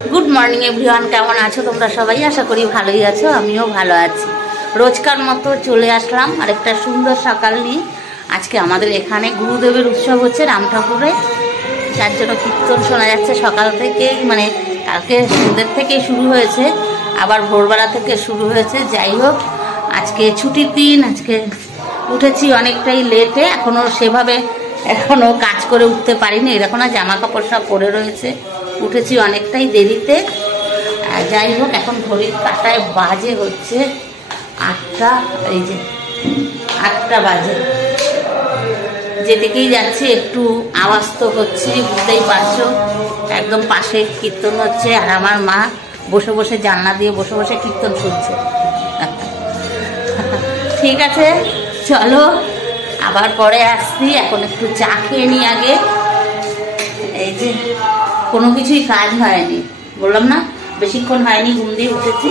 Good morning everyone, কেমন আছো তোমরা সবাই? আশা করি ভালোই আছো, আমিও ভালো আছি। রোজকার মতো চলে আসলাম আরেকটা সুন্দর সকাল নিয়ে। আজকে আমাদের এখানে গুরুদেবের উৎসব হচ্ছে রাম ঠাকুরের, যার জন্য কীর্তন শোনা যাচ্ছে সকাল থেকেই, মানে কালকে সন্ধ্যের থেকেই শুরু হয়েছে, আবার ভোরবেলা থেকে শুরু হয়েছে। যাই হোক, আজকে ছুটির দিন, আজকে উঠেছি অনেকটাই লেটে, এখনও কাজ করে উঠতে পারিনি। এরকম জামা কাপড় সব পরে রয়েছে, উঠেছি অনেকটাই দেরিতে। যাই হোক, এখন ঘড়ির কাঁটায় বাজে হচ্ছে 8টা, এই যে 8টা বাজে। যেদিকেই যাচ্ছি একটু আওয়াজ তো হচ্ছে, বুঝতেই পারছো, একদম পাশে কীর্তন হচ্ছে, আর আমার মা বসে বসে জানলা দিয়ে বসে বসে কীর্তন শুনছে। ঠিক আছে, চলো আবার পরে আসছি। এখন একটু চা খেয়ে নিই আগে। এই যে কোনো কিছুই কাজ হয়নি, বললাম না বেশিক্ষণ হয়নি, ঘুম দিয়ে উঠেছি।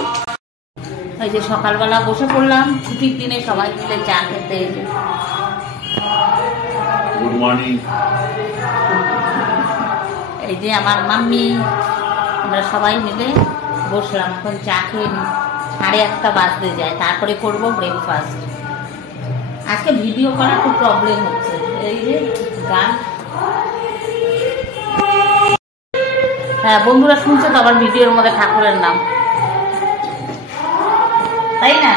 এই যে সকালবেলা বসে পড়লাম ছুটির দিনে সবাই মিলে চা খেতে। Good morning. এই যে আমার মাম্মি, আমরা সবাই মিলে বসলাম, এখন চা খেয়ে নিই। 1:30 বাজতে যায়, তারপরে করবো ব্রেকফাস্ট। আজকে ভিডিও করা খুব প্রবলেম হচ্ছে। এই যে গান, হ্যাঁ বন্ধুরা শুনছে তো আবার ভিডিওর মধ্যে ঠাকুরের নাম, তাই না?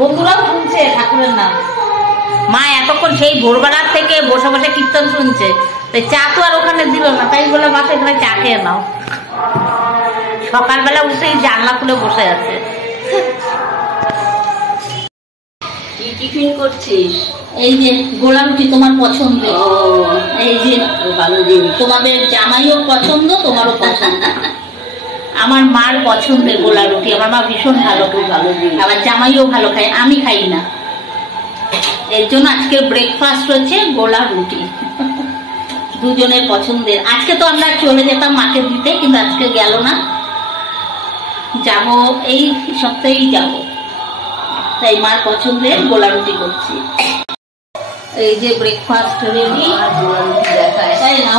বন্ধুরাও শুনছে ঠাকুরের নাম। মা এতক্ষণ সেই ভোরবেলার থেকে বসে বসে কীর্তন শুনছে, তাই চা তো আর ওখানে দিল না, তাই বলে মাকে এখানে চা খেয়ে নাও। সকালবেলা উঠেই জানলা খুলে বসে আছে। কি টিফিন করছিস? এই যে গোলা রুটি, তোমার পছন্দের। এই যে ভালো দিন। তোমাদের জামাইও পছন্দ, তোমারও পছন্দ। আমার মার পছন্দের গোলা রুটি, আমার মা ভীষণ ভালো খায়, আবার জামাইও ভালো খায়, আমি খাই না। এর জন্য আজকে ব্রেকফাস্ট হচ্ছে গোলা রুটি, দুজনের পছন্দের। আজকে তো আমরা চলে যেতাম মাকে দিতে, কিন্তু আজকে গেল না, যাবো এই সপ্তাহেই যাব, তাই মার পছন্দের গোলা রুটি করছি। এই যে ব্রেকফাস্ট রেডি, তাই না?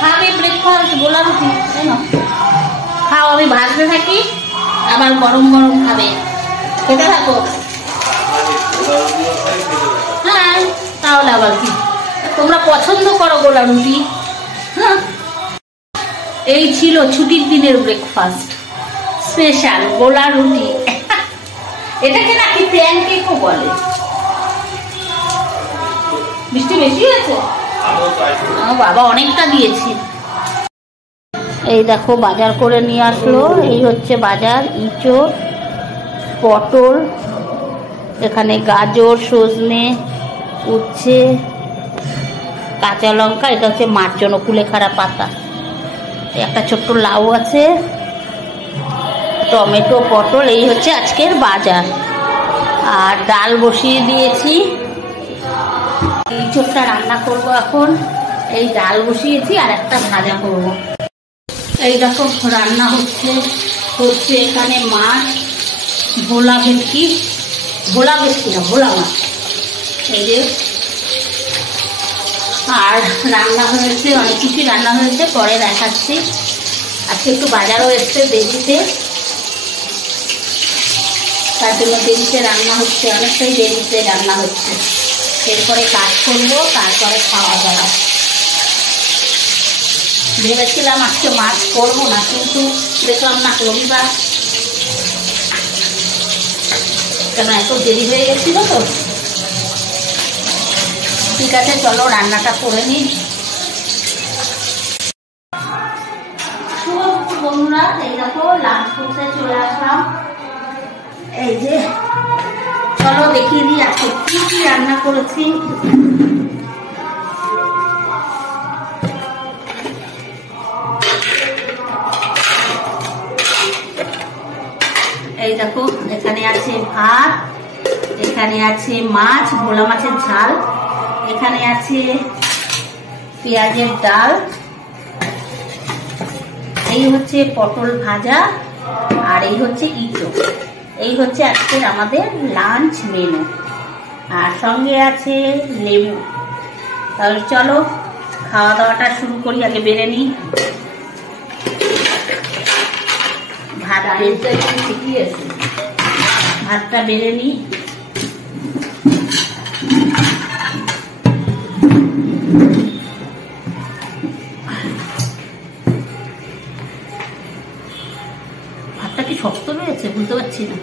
খাবে ব্রেকফাস্ট গোলা রুটি, তাই না? খাও, আমি ভাজতে থাকি, আবার গরম গরম খাবে, খেতে থাকো। হ্যাঁ তাহলে আবার কি, তোমরা পছন্দ করো গোলা রুটি। হ্যাঁ, এই ছিল ছুটির দিনের ব্রেকফাস্ট, স্পেশাল গোলা রুটি। এটাকে নাকি প্যানকেকও বলে। বৃষ্টি বেশি হয়েছে, বাবা অনেকটা দিয়েছি। এই দেখো বাজার করে নিয়ে আসলো, এই হচ্ছে বাজার। ইঁচড়, পটল, এখানে গাজর, সজনে, উচ্ছে, কাঁচা লঙ্কা, এটা হচ্ছে মার জন্য কুলেখাড়া পাতা, একটা ছোট্ট লাউ আছে, টমেটো, পটল, এই হচ্ছে আজকের বাজার। আর ডাল বসিয়ে দিয়েছি, ইঁচড়টা রান্না করব এখন। এই ডাল বসিয়েছি আর একটা ভাজা করব। এই দেখো রান্না হচ্ছে এখানে মাছ, ভোলা ভেটকি না, ভোলা মাছ, এই যে। আর রান্না হয়েছে, অনেক কিছুই রান্না হয়েছে, পরে দেখাচ্ছি। আজকে একটু বাজারও এসছে দেরিতে, তার জন্য দেরিতে রান্না হচ্ছে, অনেকটাই দেরিতে রান্না হচ্ছে। এরপরে কাজ করবো, তারপরে খাওয়া দাওয়া। ভেবেছিলাম আজকে মাছ করবো না, কিন্তু দেখলাম না রবিবার, কেন এত দেরি হয়ে গেছিল তো। ঠিক আছে, চলো রান্নাটা করে নিই। বন্ধুরা, এই দেখো লাঞ্চ করতে চলে আসলাম। এই যে চলো দেখিয়ে দিই আজকে কি কি রান্না করেছি। এই দেখো এখানে আছে ভাত, এখানে আছে মাছ, ভোলা মাছের ঝাল, এখানে আছে পেঁয়াজের ডাল, এই হচ্ছে পটল ভাজা, আর এই হচ্ছে ইঁচড়। এই হচ্ছে আজকের আমাদের লাঞ্চ মেনু, আর সঙ্গে আছে লেবু। তাহলে চলো খাওয়া দাওয়াটা শুরু করি, আগে বেড়ে নিই। ভাতটা বেড়ে নিই। ভাতটা কি শক্ত রয়েছে বুঝতে পারছি না।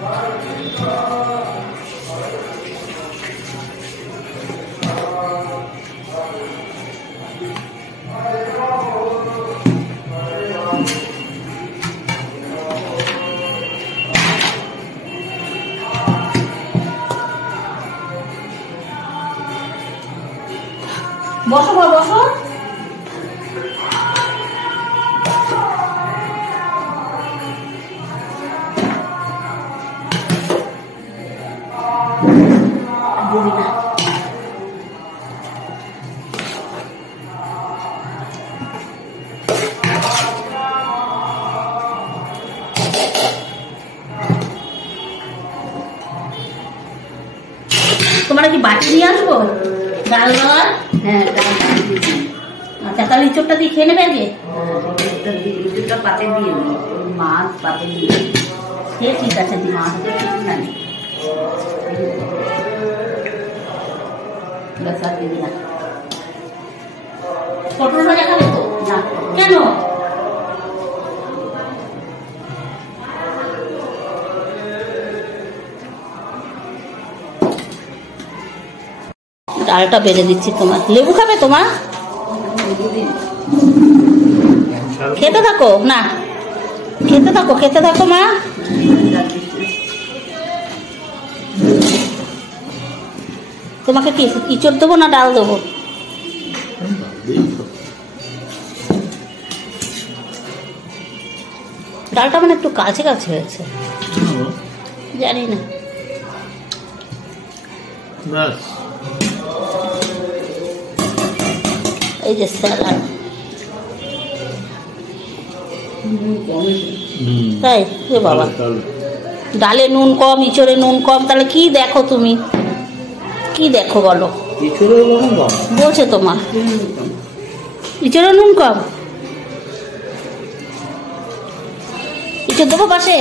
বসো মা, বসো। তোমার কি বাটি নিয়ে আসবো ডাল দেওয়ার? হ্যাঁ, আচ্ছা, তাহলে ইঁচড়টা দিয়ে খেয়ে নেবে আগে। ইঁচড়টা পাতে দিয়ে নি, মাছ পাতে দিয়ে নি। সে ঠিক আছে, দি মাছ কিছু জানি বেসার দিবি না। পটল ভাজা খাবে তো? না, কেন? ডালটা বেড়ে দিচ্ছি। তোমার লেবু খাবে? তোমার খেতে থাকো না, খেতে থাকো, খেতে থাকো মা। তোমাকে কি ইঁচড় দেবো না ডাল দেবো? ডালটা মানে একটু কাছে কাছে হয়েছে, জানি না। এই যে স্যালাড, তাই এ বাবা, ডালে নুন কম, ইঁচড়ে নুন কম, তাহলে কি দেখো তুমি? কি দেখো বলো? বলছে তোমার ইঁচড়ে নুন কম। ইঁচড় দেবো পাশে?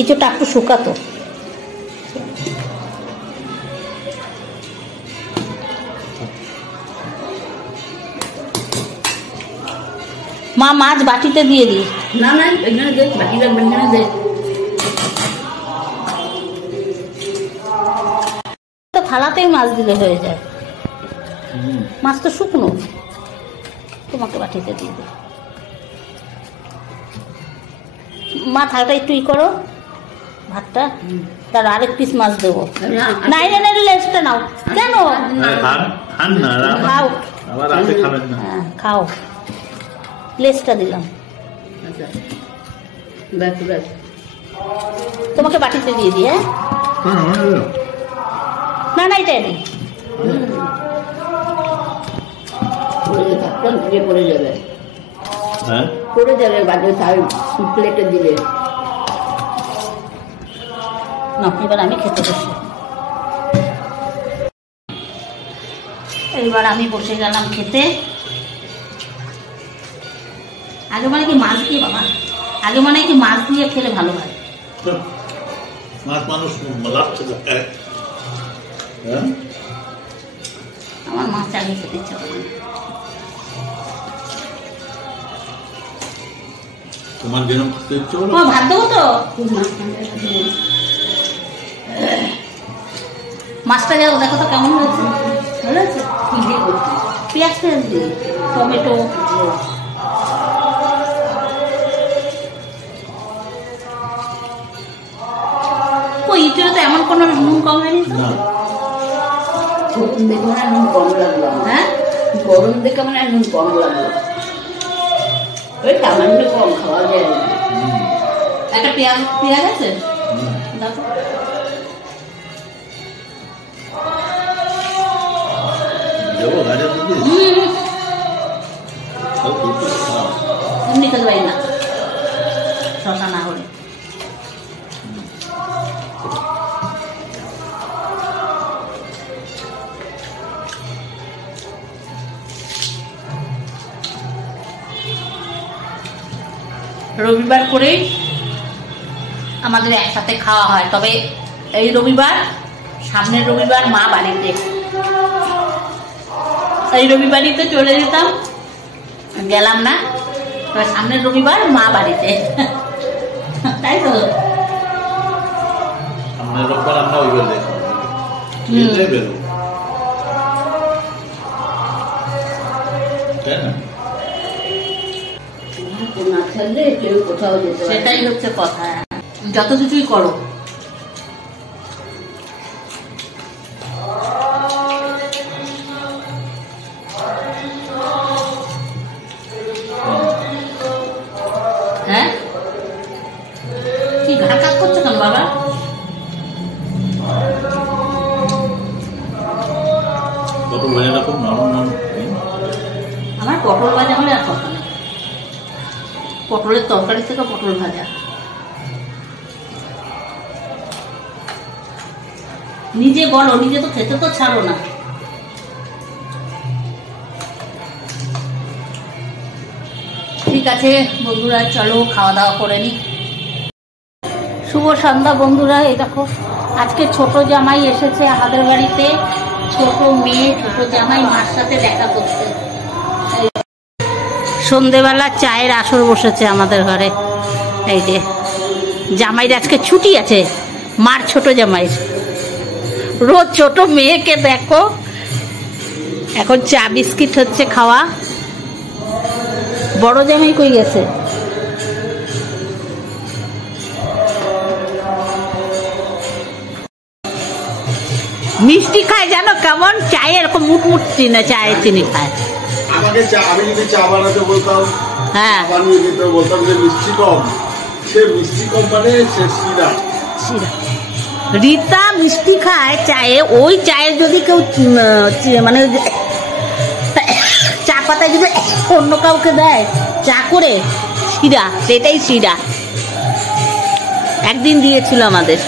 ইঁচড়টা একটু শুকাতো। মা মাছ বাটিতে দিয়ে দিই। না না, এখানে দে, বাকি লাগবে, এখানে দে। তো থালাতেই মাছ দিলে হয়ে যায়, মাছ তো শুকনো। তোমাকে বাটিতে দিয়ে দিই। মা থালাটা একটু ই করো, ভাতটা, তার আরেক পিস মাছ দেবো। নাই না, লেজটা নাও। কেন? খাও, হ্যাঁ খাও। লেজটা দিলাম। আচ্ছা, ব্যাস ব্যাস। তোমাকে বাটিতে দিয়ে দিই। হ্যাঁ, না না, এটা দিই। পড়ে যাবে, পড়ে যাবে বাজে, তার প্লেটে দিলে। না, এবার আমি খেতে বসি। এবার আমি বসে গেলাম খেতে। আগে মানে কি মাছ দিয়ে, বাবা আগে মানে কি মাছ দিয়ে খেলে ভালো হয়। আমার মাছ আগে খেতে ইচ্ছা করে। তোমার যেরকম খেতে ইচ্ছে হলো। ভাত দেবো তো? মাছটা যাও, দেখো তো কেমন হয়েছে। ভালো আছে? কি দিয়ে করছি? পেঁয়াজ ফেয়াজ দিয়ে, টমেটো। ওই ইঁচড়ে তো এমন কোনো নুন কম হয়নি তো? গরম দেখে মানে নুন কম লাগলো। হ্যাঁ, গরম দেখে মানে নুন কম লাগলো। ওই সামান্য কম খাওয়া যায় না। একটা পেঁয়াজ আছে, দেখো। এমনি খেতে পারি না শশা না হলে। রবিবার করেই আমাদের একসাথে খাওয়া হয়, তবে এই রবিবার, সামনের রবিবার মা বাড়িতে। এই রবিবারই তো চলে যেতাম, গেলাম না, তবে সামনের রবিবার মা বাড়িতে। তাই তো সামনের রোববার আমরা ওই বেলা দেখো বেরো, তাই না? না খেললে কেউ কোথাও যেতে পারে না। সেটাই হচ্ছে কথা, যত কিছুই করো। হ্যাঁ, কি ঘাট কাজ করছো কেন বাবা? পটল ভাজাটা খুব নরম নরম। আমার পটল ভাজা হলে আর কথা নেই, পটলের তরকারি থেকে পটল ভাজা। নিজে বলো, নিজে তো খেতে তো ছাড়ো না। ঠিক আছে বন্ধুরা, চলো খাওয়া দাওয়া করে নি। শুভ সন্ধ্যা বন্ধুরা। এই দেখো আজকে ছোট জামাই এসেছে আমাদের বাড়িতে, ছোট মেয়ে ছোট জামাই মার সাথে দেখা করতে। সন্ধেবেলা চায়ের আসর বসেছে আমাদের ঘরে। এই যে জামাইর আজকে ছুটি আছে, মার ছোট জামাই। রোজ ছোট মেয়েকে দেখো, এখন চা বিস্কিট হচ্ছে খাওয়া। বড় জামাই কই গেছে? মিষ্টি খায় জানো কেমন, চায়ে এরকম মুটমুট চিনি, চায়ে চিনি খায়। আমাকে আমি যদি চা বানাতে বলতাম, হ্যাঁ বানিয়ে দিতে বলতাম যে মিষ্টি কম, সে মিষ্টি কম মানে সে শিরা। রীতা মিষ্টি খায় চায়ে, ওই চায়ে যদি কেউ মানে চা পাতায় যদি অন্য কাউকে দেয় চা করে, শিরা, সেটাই শিরা। একদিন দিয়েছিল আমাদের।